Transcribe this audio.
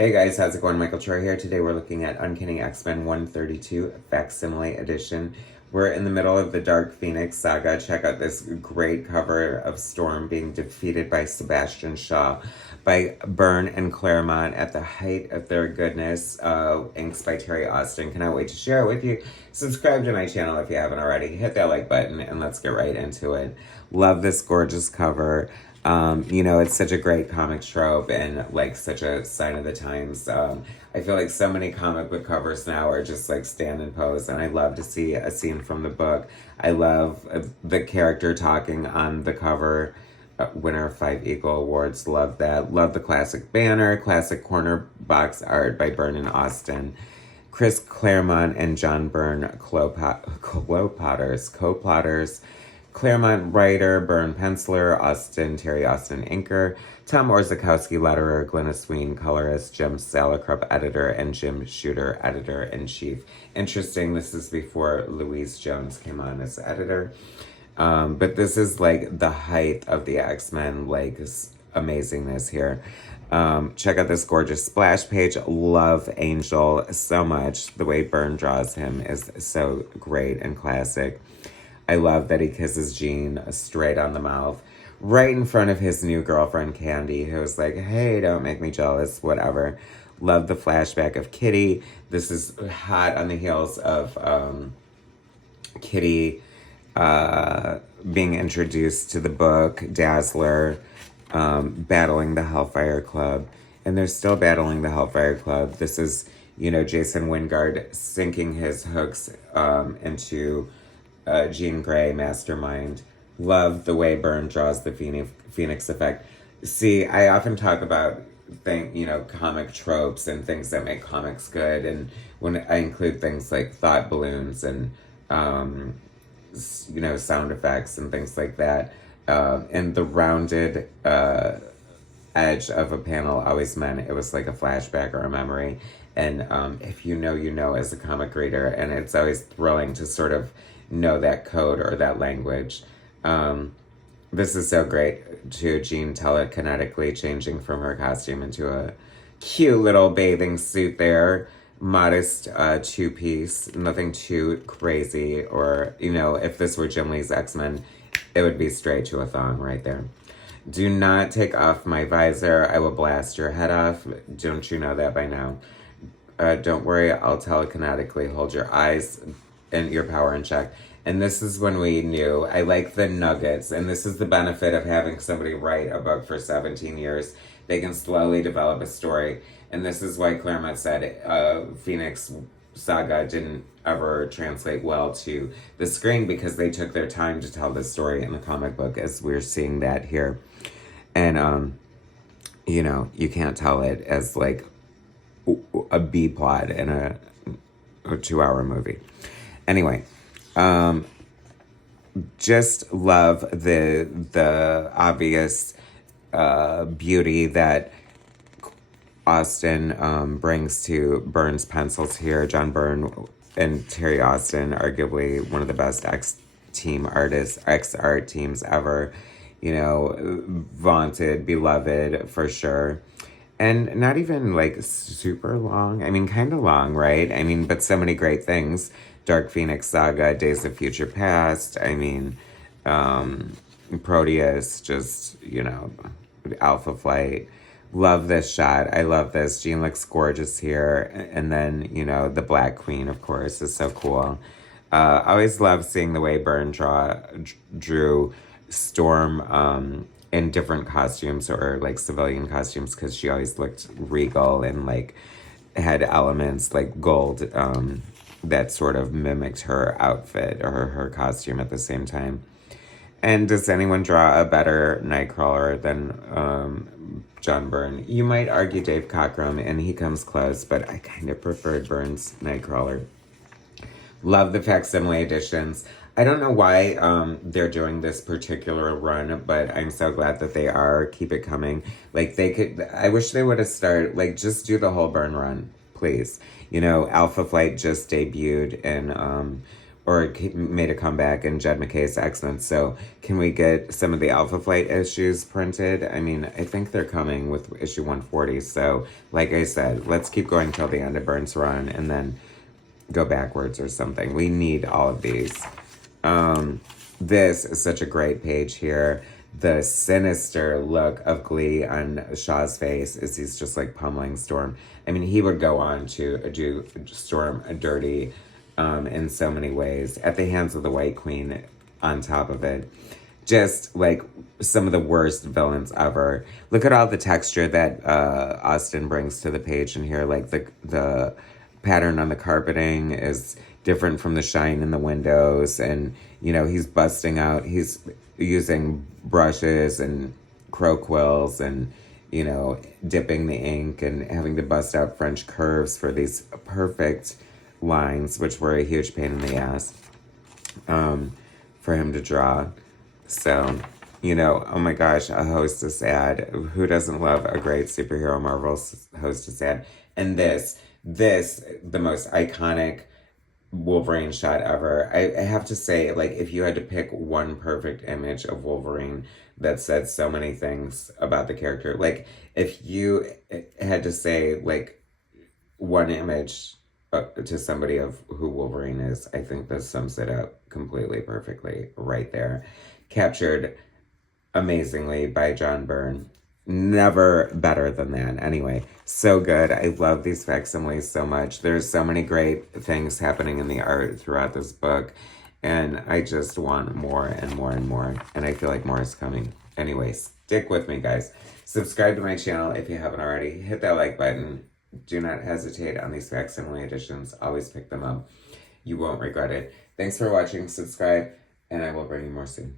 Hey guys, how's it going? Michael Troy here. Today we're looking at Uncanny X-Men 132 Facsimile Edition. We're in the middle of the Dark Phoenix saga. Check out this great cover of Storm being defeated by Sebastian Shaw by Byrne and Claremont at the height of their goodness. Inks by Terry Austin. Cannot wait to share it with you. Subscribe to my channel if you haven't already. Hit that like button and let's get right into it. Love this gorgeous cover. It's such a great comic trope and like such a sign of the times. I feel like so many comic book covers now are just like stand and pose, and I love to see a scene from the book. I love the character talking on the cover. Winner of 5 Eagle Awards. Love that. Love the classic banner, classic corner box art by Byrne and Austin. Chris Claremont and John Byrne, co-plotters. Claremont writer, Byrne penciler, Terry Austin inker, Tom Orzechowski letterer, Glynis Wein colorist, Jim Salicrup editor, and Jim Shooter editor-in-chief. Interesting, this is before Louise Jones came on as editor. But this is like the height of the X-Men, like amazingness here. Check out this gorgeous splash page. Love Angel so much. The way Byrne draws him is so great and classic. I love that he kisses Jean straight on the mouth, right in front of his new girlfriend, Candy, who's like, hey, don't make me jealous, whatever. Love the flashback of Kitty. This is hot on the heels of Kitty being introduced to the book, Dazzler, battling the Hellfire Club. And they're still battling the Hellfire Club. This is, Jason Wingard sinking his hooks into Jean Grey mastermind. Love the way Byrne draws the Phoenix effect. See, I often talk about comic tropes and things that make comics good, and when I include things like thought balloons and sound effects and things like that, and the rounded edge of a panel always meant it was like a flashback or a memory. And if you know as a comic reader, and it's always thrilling to sort of know that code or that language. This is so great to Jean telekinetically changing from her costume into a cute little bathing suit there. Modest two-piece, nothing too crazy. Or, if this were Jim Lee's X-Men, it would be straight to a thong right there. Do not take off my visor. I will blast your head off. Don't you know that by now? Don't worry, I'll telekinetically hold your eyes and your power in check. And this is when we knew. I like the nuggets, and this is the benefit of having somebody write a book for 17 years. They can slowly develop a story, and this is why Claremont said Phoenix Saga didn't ever translate well to the screen, because they took their time to tell the story in the comic book, as we're seeing that here. And you can't tell it as like a B plot in a 2-hour movie. Anyway, just love the obvious beauty that Austin brings to Byrne's pencils here. John Byrne and Terry Austin, arguably one of the best X-art teams ever. Vaunted, beloved for sure. And not even like super long. I mean, kind of long, right? I mean, but so many great things. Dark Phoenix Saga, Days of Future Past. I mean, Proteus, just, Alpha Flight. Love this shot. I love this. Jean looks gorgeous here. And then, the Black Queen, of course, is so cool. Always love seeing the way Byrne drew Storm in different costumes, or like civilian costumes, because she always looked regal and like had elements like gold that sort of mimicked her outfit or her costume at the same time. And does anyone draw a better Nightcrawler than John Byrne? You might argue Dave Cockrum, and he comes close, but I kind of preferred Byrne's Nightcrawler. Love the facsimile editions. I don't know why they're doing this particular run, but I'm so glad that they are. Keep it coming. Like, I wish they would have started, like, just do the whole Byrne run, please. Alpha Flight just debuted in or made a comeback in Jed McKay's X-Men. So can we get some of the Alpha Flight issues printed? I mean, I think they're coming with issue 140. So like I said, let's keep going till the end of Byrne's run and then go backwards or something. We need all of these. This is such a great page here. The sinister look of glee on Shaw's face as he's just like pummeling Storm. I mean, he would go on to do Storm dirty in so many ways at the hands of the White Queen on top of it. Just like some of the worst villains ever. Look at all the texture that Austin brings to the page in here. Like the pattern on the carpeting is different from the shine in the windows, and you know, he's busting out, he's using brushes and crow quills and, you know, dipping the ink and having to bust out French curves for these perfect lines, which were a huge pain in the ass for him to draw. So, you know, oh my gosh, a hostess ad. Who doesn't love a great superhero Marvel hostess ad? And this, the most iconic Wolverine shot ever. I have to say, like, if you had to pick one perfect image of Wolverine that said so many things about the character, like, if you had to say, like, one image to somebody of who Wolverine is, I think this sums it up completely perfectly right there. Captured amazingly by John Byrne. Never better than that. Anyway, so good. I love these facsimiles so much. There's so many great things happening in the art throughout this book, and I just want more and more and more, and I feel like more is coming. Anyway, stick with me, guys. Subscribe to my channel if you haven't already. Hit that like button. Do not hesitate on these facsimile editions. Always pick them up. You won't regret it. Thanks for watching. Subscribe, and I will bring you more soon.